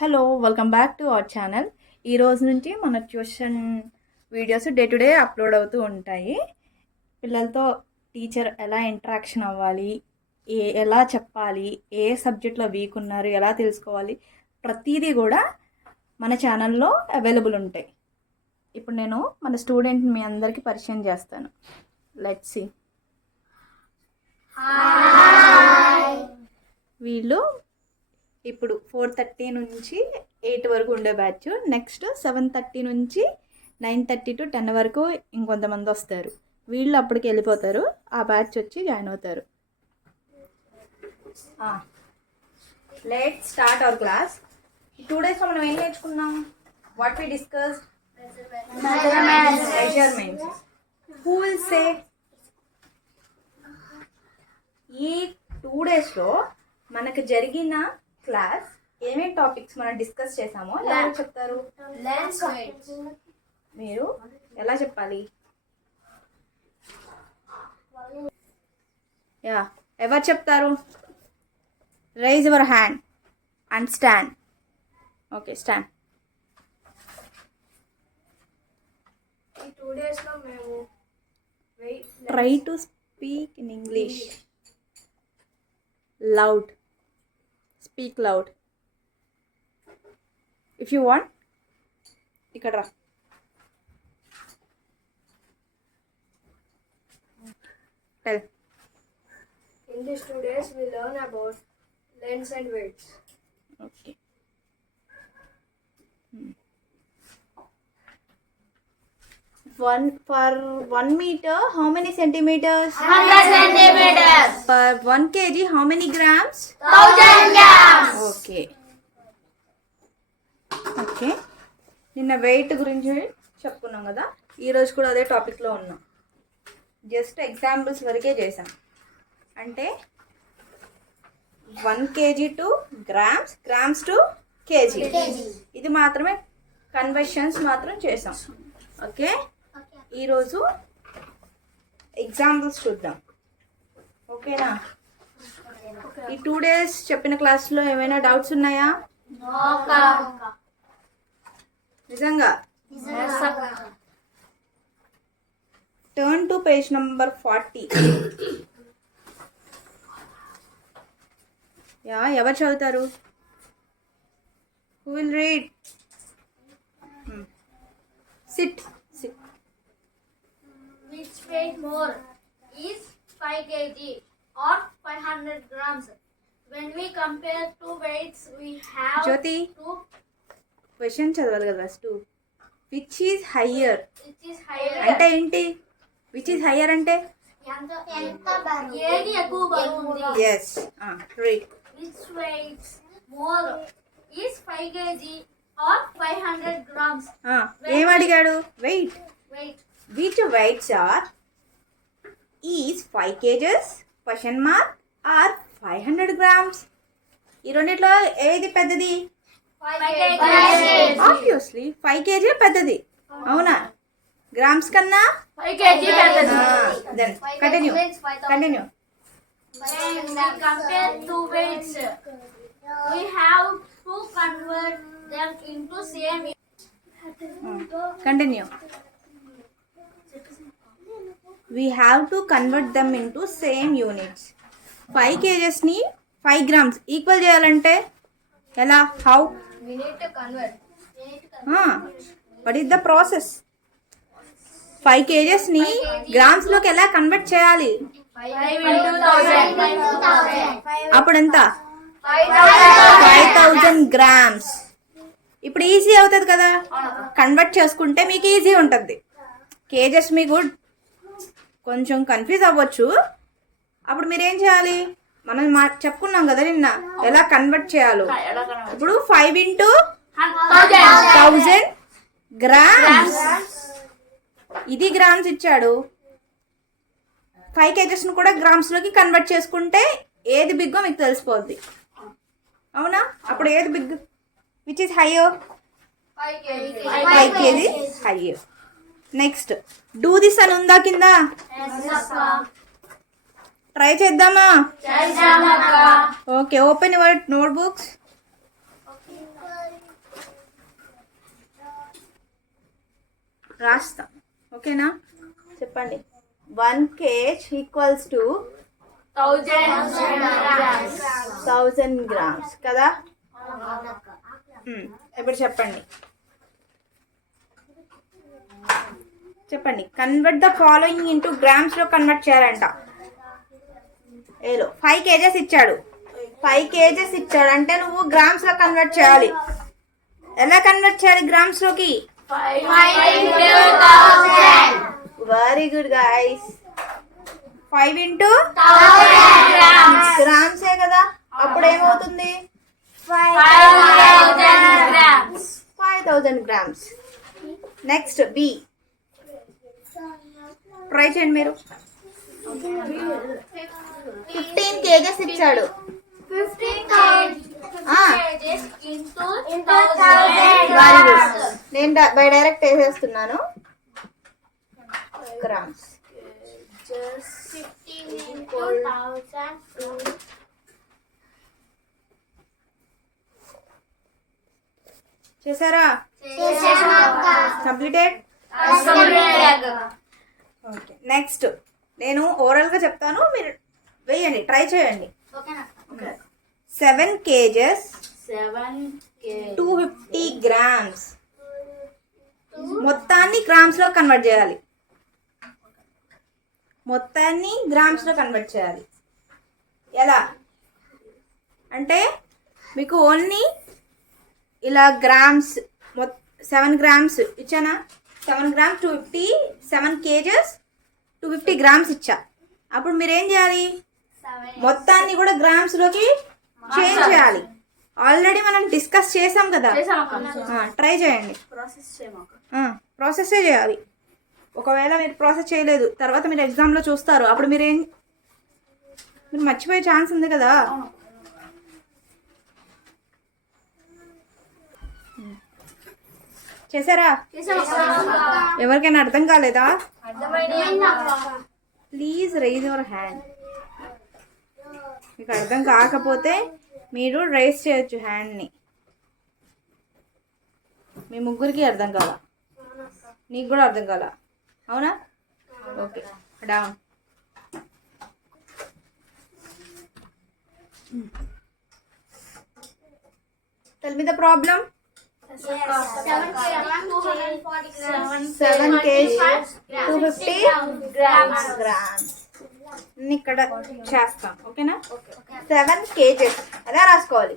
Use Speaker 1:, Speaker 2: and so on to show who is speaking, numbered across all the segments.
Speaker 1: Hello welcome back to our channel ఈ రోజు నుంచి మన tuition videos day to day upload అవుతూ ఉంటాయి. పిల్లలతో టీచర్ ఎలా ఇంటరాక్షన్ అవ్వాలి? ఏ ఎలా చెప్పాలి? ఏ సబ్జెక్ట్లో వీక్ ఉన్నారు? ఎలా తెలుసుకోవాలి? ప్రతిదీ కూడా మన ఛానల్లో అవైలబుల్ ఉంటాయి. ఇప్పుడు నేను మన స్టూడెంట్ మీ అందరికీ పరిచయం చేస్తాను. లెట్స్ సి వీళ్ళు ఇప్పుడు ఫోర్ థర్టీ నుంచి ఎయిట్ వరకు ఉండే బ్యాచ్ నెక్స్ట్ సెవెన్ థర్టీ నుంచి నైన్ థర్టీ టు టెన్ వరకు ఇంకొంతమంది వస్తారు. వీళ్ళు అప్పటికి వెళ్ళిపోతారు. ఆ బ్యాచ్ వచ్చి జాయిన్ అవుతారు. Let start our class two డేస్లో మనం ఏం నేర్చుకున్నాం? What we discuss measurements who will say ఈ టూ డేస్లో మనకు జరిగిన క్లాస్ ఏమేమి టాపిక్స్ మనం డిస్కస్ చేసామో ఎవరు చెప్తారు. మీరు ఎలా చెప్పాలి? యా ఎవరు చెప్తారు? Raise your hand and stand okay stand
Speaker 2: ఈ టూ డేస్లో మేము
Speaker 1: try to speak in English loud speak loud if you want ఇక్కడ రా tell
Speaker 2: in these two days we learn about lens and
Speaker 1: One for one metre how many centimetres for one KG how many grams okay okay నిన్న weight గురించి చెప్పుకున్నాం కదా? ఈరోజు కూడా అదే టాపిక్లో ఉన్నాం. జస్ట్ ఎగ్జాంపుల్స్ వరకే చేసాం అంటే one KG to grams grams to KG ఇది మాత్రమే కన్వర్షన్స్ మాత్రం చేసాం ఓకే ఈరోజు ఎగ్జాంపుల్స్ చూద్దాం. ఓకేనా? ఈ టూ డేస్ చెప్పిన క్లాస్లో ఏమైనా డౌట్స్ ఉన్నాయా? నిజంగా? Turn to page number forty. Yeah ఎవరు చదువుతారు? Who will read
Speaker 3: sit weight more is 5 kg or 500 grams? When we compare two weights, we have
Speaker 1: Jyothi
Speaker 3: two
Speaker 1: question చదవాలి కదా first which is higher
Speaker 3: which is higher.
Speaker 1: అంటే ఏంటి which is higher అంటే
Speaker 3: ఏది ఎక్కువ బరువు ఉంది
Speaker 1: yes read
Speaker 3: Which weighs more is 5 kg or 500 grams?
Speaker 1: ఏం అడిగాడు weight
Speaker 3: Weight.
Speaker 1: Which weights are is five KGs question mark or five hundred grams ఈ రెండిట్లో ఏది పెద్దది?
Speaker 3: 5 kg.
Speaker 1: ఆబ్వియస్లీ ఫైవ్ కేజీ పెద్దది. అవునా? గ్రామ్స్ కన్నా?
Speaker 3: 5 kg
Speaker 1: then
Speaker 3: continue continue compare two weights, we have to convert them into same
Speaker 1: continue we have to convert them into same units five కేజెస్ని five grams equal చేయాలంటే ఎలా?
Speaker 2: How.
Speaker 1: What is the process five కేజెస్ని గ్రామ్స్లోకి ఎలా convert చేయాలి? అప్పుడు ఎంత? Five thousand grams ఇప్పుడు easy అవుతుంది కదా? కన్వర్ట్ చేసుకుంటే మీకు ఈజీ ఉంటుంది. కేజెస్ మీకు కొంచెం కన్ఫ్యూజ్ అవ్వచ్చు. అప్పుడు మీరు ఏం చేయాలి? మనం మా చెప్పుకున్నాం కదా నిన్న. ఎలా కన్వర్ట్ చేయాలో. ఇప్పుడు ఫైవ్ ఇంటూ థౌజండ్ గ్రామ్స్ ఇది గ్రామ్స్ ఇచ్చాడు. ఫైవ్ కేజెస్ను కూడా గ్రామ్స్లోకి కన్వర్ట్ చేసుకుంటే ఏది బిగ్గో మీకు తెలిసిపోద్ది. అవునా? అప్పుడు ఏది big which is higher five KG. Higher next do this అని ఉందా కింద? ట్రై చేద్దామా? Okay open your notebooks రాస్తాం ఓకేనా చెప్పండి. One KG equals to thousand grams కదా? Hmm, ఇప్పుడు చెప్పండి. చెప్పండి. కన్వర్ట్ ద ఫాలోయింగ్ ఇంటూ గ్రామ్స్లో కన్వర్ట్ చేయాలంట. ఏలో? ఫైవ్ కేజెస్ ఇచ్చాడు. ఫైవ్ కేజెస్ ఇచ్చాడు. అంటే నువ్వు గ్రామ్స్లో కన్వర్ట్ చేయాలి. ఎలా కన్వర్ట్ చేయాలి గ్రామ్స్లోకి? Very good guys five into గ్రామ్సే కదా? అప్పుడు ఏమవుతుంది? Five thousand grams next B try చేయండి మీరు. ఫిఫ్టీన్ కేజెస్ ఇచ్చాడు. నేను బై డైరెక్ట్ వేసేస్తున్నాను. గ్రామ్స్ చేశారా? Completed okay. నెక్స్ట్ నేను ఓవరాల్గా చెప్తాను మీరు వేయండి ట్రై చేయండి. Seven KGs
Speaker 3: seven
Speaker 1: two fifty grams మొత్తాన్ని గ్రామ్స్లో కన్వర్ట్ చేయాలి. మొత్తాన్ని గ్రామ్స్లో కన్వర్ట్ చేయాలి. ఎలా? అంటే మీకు ఓన్లీ ఇలా grams seven grams ఇచ్చానా? Seven grams two fifty seven KGs two fifty grams ఇచ్చా. అప్పుడు మీరు ఏం చేయాలి మొత్తాన్ని కూడా గ్రామ్స్లోకి చేంజ్ చేయాలి. ఆల్రెడీ మనం డిస్కస్ చేసాం కదా. ట్రై చేయండి.
Speaker 3: ప్రాసెస్
Speaker 1: చేయాలి. ఒకవేళ మీరు ప్రాసెస్ చేయలేదు తర్వాత మీరు ఎగ్జామ్లో చూస్తారు. అప్పుడు మీరు ఏం మీరు మర్చిపోయే ఛాన్స్ ఉంది కదా. చేశారా? ఎవరికైనా అర్థం కాలేదా? ప్లీజ్ రైజ్ యువర్ హ్యాండ్ మీకు అర్థం కాకపోతే మీరు రైజ్ చేయొచ్చు హ్యాండ్ని మీ ముగ్గురికి అర్థం కాల. నీకు కూడా అర్థం కాల. అవునా? Okay down tell me the problem seven KG two fifty grams ఇక్కడ చేస్తాం ఓకేనా సెవెన్ కేజెస్ ఎలా రాసుకోవాలి.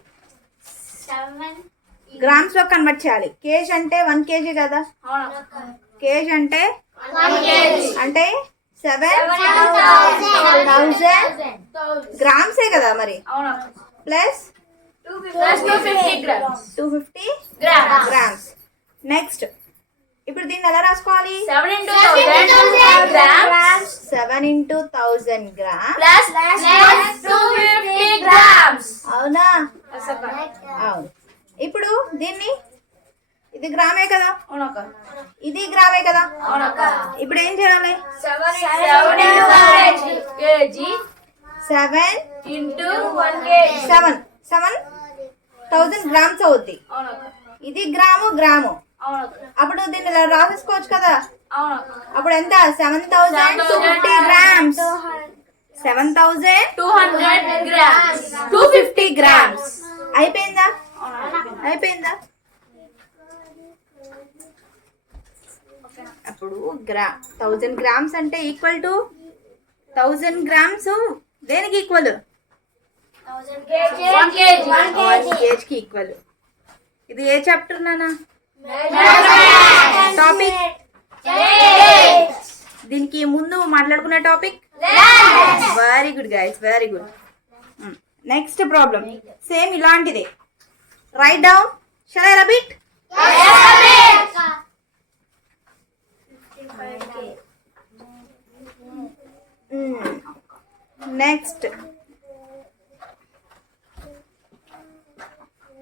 Speaker 1: గ్రామ్స్లో కన్వర్ట్ చేయాలి. కేజ్ అంటే వన్ కేజీ కదా? కేజ్ అంటే? అంటే సెవెన్ థౌజండ్ గ్రామ్సే కదా మరి? Plus two fifty grams next ఇప్పుడు దీన్ని ఎలా రాసుకోవాలి? సెవెన్ ఇంటూ థౌజండ్ గ్రామ్స్ అవునా? అవును. ఇప్పుడు దీన్ని ఇది గ్రామే కదా? ఇది గ్రామే కదా? ఇప్పుడు ఏం చేయాలి? Seven seven seven thousand grams అవుద్ది. ఇది గ్రాము గ్రాము. అప్పుడు దీన్ని ఇలా రాసేసుకోవచ్చు కదా? అప్పుడు ఎంత? Seven thousand two fifty grams. Seven thousand
Speaker 3: two hundred grams.
Speaker 1: Two fifty grams. అయిపోయిందా? అయిపోయిందా? అప్పుడు గ్రా థౌజండ్ గ్రామ్స్ అంటే ఈక్వల్ టు థౌజండ్ గ్రామ్స్. దేనికి ఈక్వల్ కి ఈక్వల్ ఇది ఏ చాప్టర్ నానా? టాపిక్ దీనికి ముందు మాట్లాడుకున్న topic very good guys very good next problem same ఇలాంటిదే. Write down shall I rub it next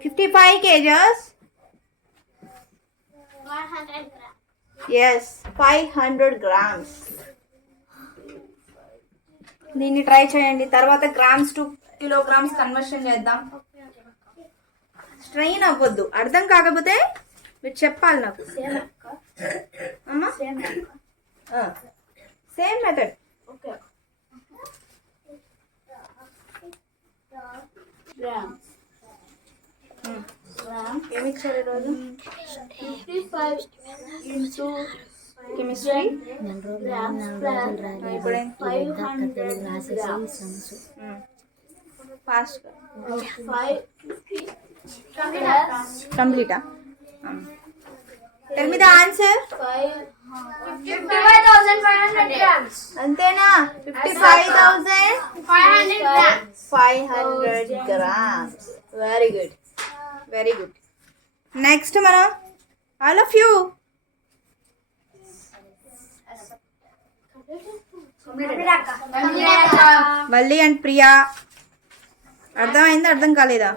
Speaker 1: fifty five KGs yes five hundred grams దీన్ని ట్రై చేయండి. తర్వాత గ్రామ్స్ టు కిలోగ్రామ్స్ కన్వర్షన్ చేద్దాం. స్ట్రెయిన్ అవ్వద్దు. అర్థం కాకపోతే మీరు చెప్పాలి నాకు. అమ్మా? Same method
Speaker 3: Okay. Grams.
Speaker 1: ఏమి ఇచ్చారు ఈరోజు
Speaker 3: 55 into
Speaker 1: కెమిస్ట్రీ
Speaker 3: grams plus
Speaker 1: ఇప్పుడు
Speaker 3: 500 grams.
Speaker 1: Fast కంప్లీటా tell me the answer
Speaker 3: five. Fifty-five thousand five hundred grams.
Speaker 1: అంతేనా fifty five thousand
Speaker 3: Five hundred grams.
Speaker 1: Five hundred grams very good very good next మనం I love you Valli and Priya. అర్థమైందా? అర్థం కాలేదా?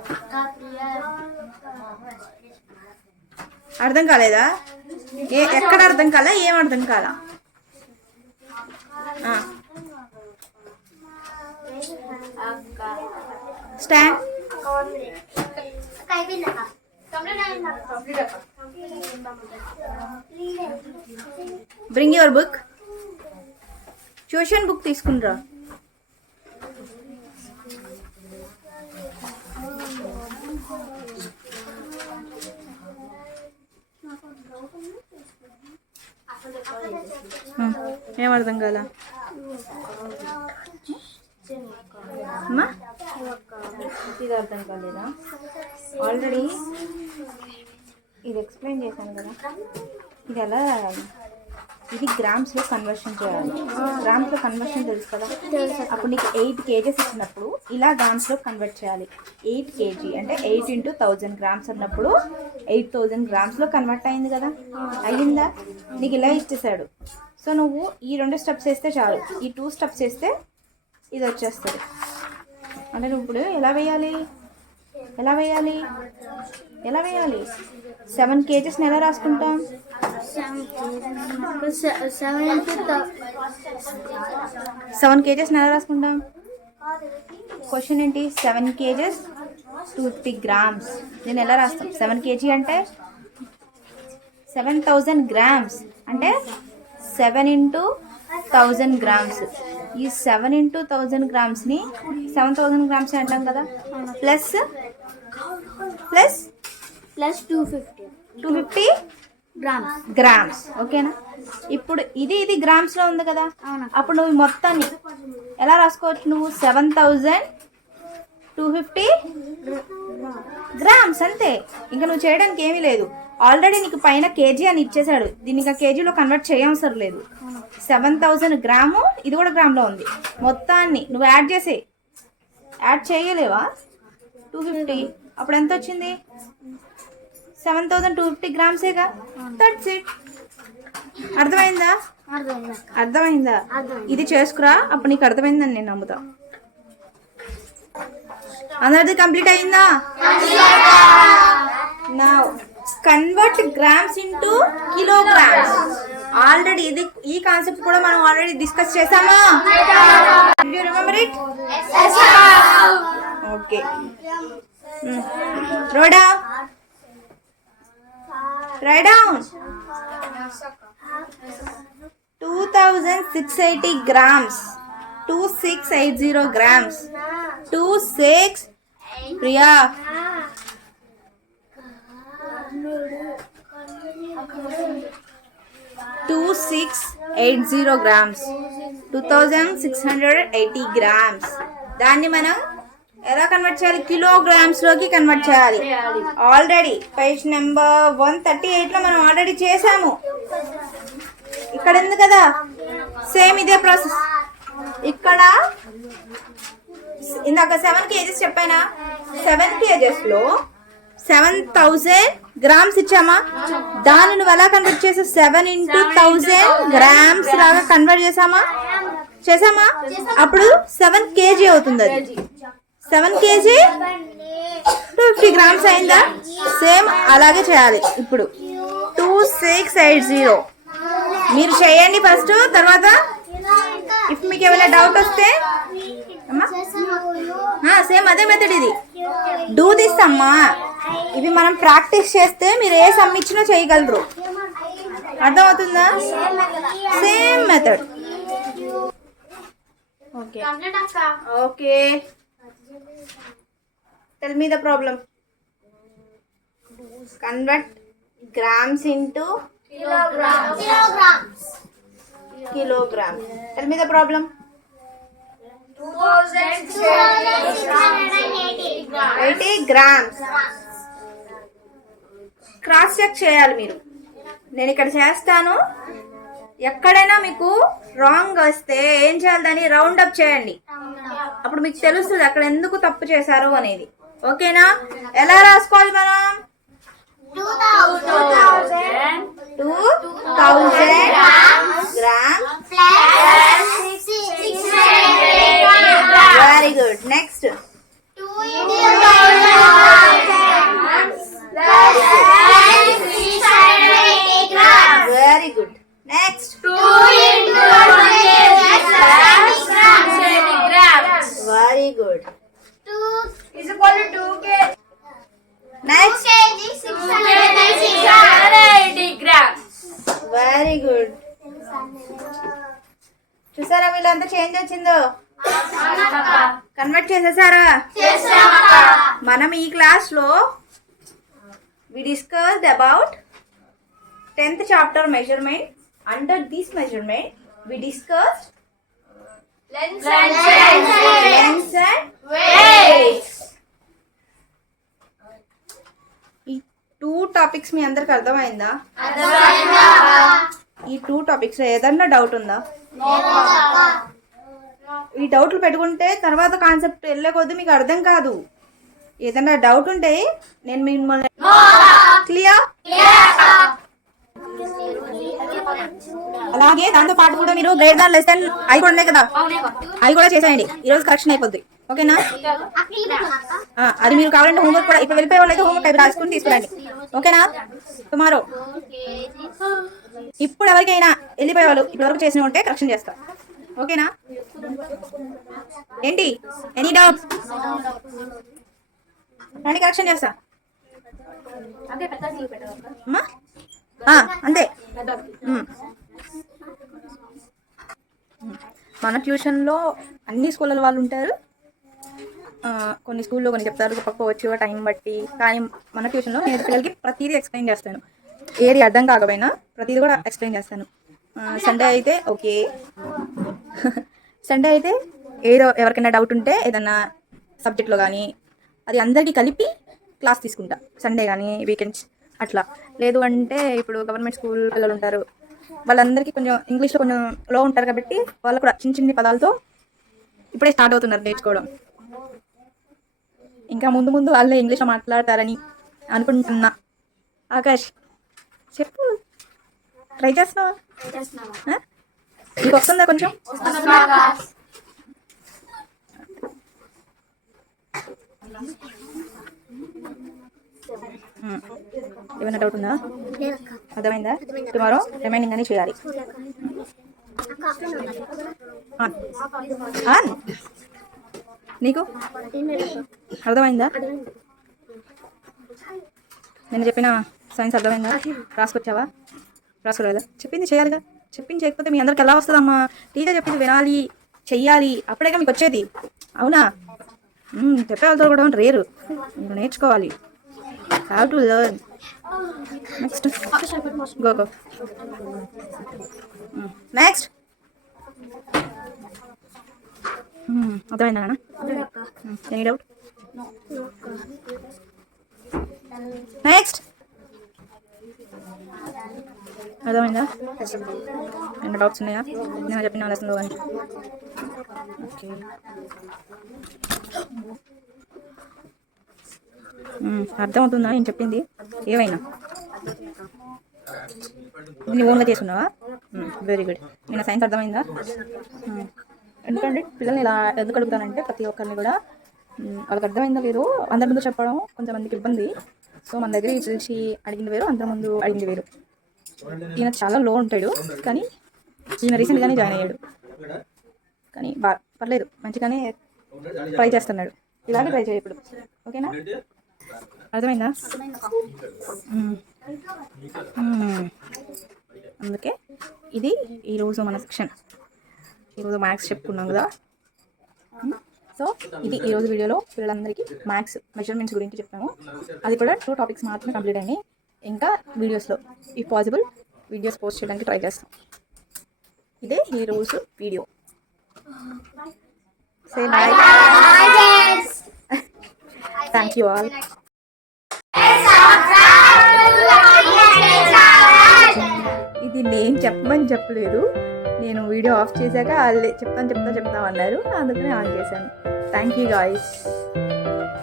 Speaker 1: అర్థం కాలేదా? ఏ ఎక్కడ అర్థం కాలా? ఏం అర్థం కాలా? Stand. Bring your book tuition book తీసుకునిరా ఏం అర్థం కాలా? అమ్మా? ఇది అర్థం కాలేదా? ఆల్రెడీ ఇది ఎక్స్ప్లెయిన్ చేశాను కదా. ఇది ఎలా రాయాలి ఇది గ్రామ్స్లో కన్వర్షన్ చేయాలి గ్రామ్స్లో కన్వర్షన్ తెలుసు కదా? అప్పుడు నీకు ఎయిట్ కేజెస్ ఇచ్చినప్పుడు ఇలా గ్రామ్స్లో కన్వర్ట్ చేయాలి. ఎయిట్ కేజీ అంటే ఎయిట్ ఇంటూ థౌజండ్ గ్రామ్స్ అన్నప్పుడు ఎయిట్ థౌజండ్ గ్రామ్స్లో కన్వర్ట్ అయింది కదా? అయ్యిందా? నీకు ఇలా ఇచ్చేసాడు. సో నువ్వు ఈ రెండు స్టెప్స్ వేస్తే చాలు. ఈ టూ స్టెప్స్ వేస్తే ఇది వచ్చేస్తుంది. అంటే నువ్వు ఇప్పుడు ఎలా వేయాలి? ఎలా వేయాలి? ఎలా వేయాలి? సెవెన్ కేజెస్ని ఎలా రాసుకుంటాం? సెవెన్ కేజెస్ని ఎలా రాసుకుంటాం? క్వశ్చన్ ఏంటి? Seven KGs two three grams నేను ఎలా రాస్తాం? సెవెన్ కేజీ అంటే సెవెన్ థౌజండ్ గ్రామ్స్ అంటే సెవెన్ ఇంటూ థౌజండ్ గ్రామ్స్ ఈ సెవెన్ ఇంటూ థౌజండ్ గ్రామ్స్ని సెవెన్ థౌజండ్ గ్రామ్స్ అంటాం కదా? Plus plus
Speaker 3: plus two fifty.
Speaker 1: Two fifty
Speaker 3: grams.
Speaker 1: Grams ఓకేనా ఇప్పుడు ఇది ఇది గ్రామ్స్లో ఉంది కదా. అప్పుడు నువ్వు మొత్తాన్ని ఎలా రాసుకోవచ్చు నువ్వు? Seven thousand two fifty grams అంతే. ఇంకా నువ్వు చేయడానికి ఏమీ లేదు. ఆల్రెడీ నీకు పైన కేజీ అని ఇచ్చేసాడు దీన్ని ఇంకా కేజీలో కన్వర్ట్ చేయవసరం లేదు. సెవెన్ థౌజండ్ గ్రాము ఇది కూడా గ్రామ్లో ఉంది. మొత్తాన్ని నువ్వు యాడ్ చేసే యాడ్ చేయలేవా? Two fifty. అప్పుడు ఎంత వచ్చింది? సెవెన్ థౌజండ్ టూ ఫిఫ్టీ గ్రామ్సేగా? దట్స్ ఇట్ అర్థమైందా? అర్థమైందా? ఇది చేసుకురా అప్పుడు నీకు అర్థమైందని నేను నమ్ముతా. అందరిది కంప్లీట్ అయిందా? నా convert grams into kilograms already ఇది ఈ కాన్సెప్ట్ కూడా మనం ఆల్రెడీ డిస్కస్ చేసామా? Remember it okay రోడా write down two thousand six eighty grams two six eight zero grams two six Priya two six eight zero grams two thousand six hundred eighty grams దాన్ని మనం ఎలా convert చేయాలి? కిలోగ్రామ్స్లోకి convert చేయాలి. Already page number one thirty ఎయిట్లో మనం already చేసాము. ఇక్కడ ఉంది కదా? సేమ్ ఇదే ప్రాసెస్ ఇక్కడ ఇందాక సెవెన్ కేజెస్ చెప్పానా? సెవెన్ కేజెస్లో సెవెన్ థౌజండ్ గ్రామ్స్ ఇచ్చామా? దాన్ని నువ్వు ఎలా కన్వర్ట్ చేసావు? సెవెన్ ఇంటూ థౌజండ్ గ్రామ్స్ లాగా కన్వర్ట్ చేసామా? చేసామా? అప్పుడు సెవెన్ కేజీ అవుతుంది అది. Seven kg two fifty grams అయిందా? సేమ్ అలాగే చేయాలి. ఇప్పుడు టూ సిక్స్ ఎయిట్ జీరో మీరు చేయండి ఫస్ట్ తర్వాత ఇఫ్ మీకు ఏమైనా డౌట్ వస్తే అమ్మా. సేమ్ అదే మెథడ్ ఇది. డూ దిస్ అమ్మా. ఇవి మనం ప్రాక్టీస్ చేస్తే మీరు ఏ సమ్ ఇచ్చినా చేయగలరు. అర్థమవుతుందా?
Speaker 3: Same
Speaker 1: method okay okay tell me the problem convert
Speaker 3: grams into
Speaker 1: kilograms tell me the problem
Speaker 3: 2680 grams.
Speaker 1: Eighty grams cross check చేయాలి మీరు. నేను ఇక్కడ చేస్తాను. ఎక్కడైనా మీకు రాంగ్ వస్తే ఏం చేయాలి? దాన్ని రౌండ్ అప్ చేయండి. అప్పుడు మీకు తెలుస్తుంది అక్కడ ఎందుకు తప్పు చేశారు అనేది. ఓకేనా? ఎలా రాసుకోవాలి మనం? Two thousand gram very good next very good. Next very good next very good చూసారా వీళ్ళంతా చేంజ్ వచ్చిందో? కన్వర్ట్ చేసేసారా? మనం ఈ క్లాస్లో tenth chapter measurement under this measurement we and ఈ టూ టాపిక్స్ మీ అందరికి అర్థమైందా? ఈ టూ టాపిక్స్ ఏదన్నా డౌట్ ఉందా? ఈ డౌట్లు పెట్టుకుంటే తర్వాత కాన్సెప్ట్ వెళ్ళే కొద్దీ మీకు అర్థం కాదు. ఏదన్నా డౌట్ ఉంటే నేను మిమ్మల్ని క్లియర్ అలాగే దాంతో పాటు కూడా మీరు గ్రేడ్ దాన్ లెసన్ అవి కూడా ఉన్నాయి కదా? అవి కూడా చేసేయండి. ఈ రోజు కరెక్షన్ అయిపోద్ది. ఓకేనా? అది మీరు కావాలంటే హోంవర్క్ కూడా ఇప్పుడు వెళ్ళిపోయే వాళ్ళైతే హోంవర్క్ అవి రాసుకుని తీసుకురండి. ఓకేనా? టుమారో ఇప్పుడు ఎవరికైనా వెళ్ళిపోయే వాళ్ళు ఇప్పటి వరకు చేసిన ఉంటే కరెక్షన్ చేస్తా. ఓకేనా? ఏంటి? ఎనీ డౌట్ రండి కరెక్షన్ చేస్తా. అమ్మా? అంతే. మన ట్యూషన్లో అన్ని స్కూళ్ళ వాళ్ళు ఉంటారు. కొన్ని స్కూల్లో కొన్ని చెప్తారు పక్క వచ్చి టైం బట్టి. కానీ మన ట్యూషన్లో నేను పిల్లలకి ప్రతిదీ ఎక్స్ప్లెయిన్ చేస్తాను. ఏది అర్థం కాకపోయినా ప్రతిదీ కూడా ఎక్స్ప్లెయిన్ చేస్తాను. సండే అయితే ఓకే. సండే అయితే ఏదో ఎవరికైనా డౌట్ ఉంటే ఏదన్నా సబ్జెక్ట్లో కానీ అది అందరికీ కలిపి క్లాస్ తీసుకుంటా. సండే కానీ వీకెండ్స్ అట్లా. లేదు అంటే ఇప్పుడు గవర్నమెంట్ స్కూల్ పిల్లలు ఉంటారు. వాళ్ళందరికీ కొంచెం ఇంగ్లీష్లో కొంచెం లో ఉంటారు కాబట్టి వాళ్ళు కూడా చిన్న చిన్న పదాలతో ఇప్పుడే స్టార్ట్ అవుతున్నారు నేర్చుకోవడం. ఇంకా ముందు ముందు వాళ్ళే ఇంగ్లీష్లో మాట్లాడతారని అనుకుంటున్నా. ఆకాష్ చెప్పు. ట్రై చేస్తున్నావా? నీకు వస్తుందా కొంచెం? ఉమ్. ఏమైనా డౌట్ ఉందా? అర్థమైందా? టుమారో రిమైనింగ్ అని చేయాలి. నీకు? అర్థమైందా? నేను చెప్పిన సైన్స్ అర్థమైందా? రాసుకొచ్చావా? రాసుకోలేదా? చెప్పింది చేయాలిగా. చెప్పింది చేయకపోతే మీ అందరికి ఎలా వస్తుందమ్మా? టీచర్ చెప్పింది వినాలి చెయ్యాలి. అప్పుడేగా మీకు వచ్చేది. అవునా? మ్మ్, చెప్పే వాళ్ళతో కూడా రేరు. మీరు నేర్చుకోవాలి have to learn next go go next అర్థమైందా నాన్న ఎనీ డౌట్ నెక్స్ట్ అర్థమైందా ఏమైనా డౌట్స్ ఉన్నాయా నేను చెప్పిన లెసన్లో కానీ ఓకే మ్మ్, అర్థమవుతుందా? నేను చెప్పింది? ఏమైనా ఇది ఓన్గా చేసుకున్నావా? వెరీ గుడ్ నేను సైన్స్ అర్థమైందా? ఎందుకంటే పిల్లల్ని ఇలా ఎందుకు అడుగుతానంటే ప్రతి ఒక్కరిని కూడా వాళ్ళకి అర్థమైందా లేదు అందరి ముందు చెప్పడం కొంతమందికి ఇబ్బంది. సో మన దగ్గర పిలిచి అడిగింది వేరు అందరి ముందు అడిగింది వేరు. ఈయన చాలా లో ఉంటాడు కానీ ఈయన రీసెంట్గానే జాయిన్ అయ్యాడు. కానీ బా పర్లేదు మంచిగానే ట్రై చేస్తున్నాడు. ఇలాగే ట్రై చేయ ఇప్పుడు. ఓకేనా? అర్థమైందా. అందుకే ఇది ఈరోజు మన సెక్షన్. ఈరోజు మ్యాథ్స్ చెప్పుకున్నాం కదా. సో ఇది ఈరోజు వీడియోలో పిల్లలందరికీ మ్యాథ్స్ మెజర్మెంట్స్ గురించి చెప్పాము. అది కూడా టూ టాపిక్స్ మాత్రమే కంప్లీట్ అయినాయి ఇంకా వీడియోస్లో ఈ పాసిబుల్ వీడియోస్ పోస్ట్ చేయడానికి ట్రై చేస్తాం. ఇదే ఈరోజు video. Say bye thank you all ఇది నేను చెప్పమని చెప్పలేదు నేను వీడియో ఆఫ్ చేశాక వాళ్ళే చెప్తాను చెప్తా చెప్తాం అన్నారు అందుకని ఆన్ చేశాను thank you guys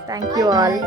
Speaker 1: thank you
Speaker 3: all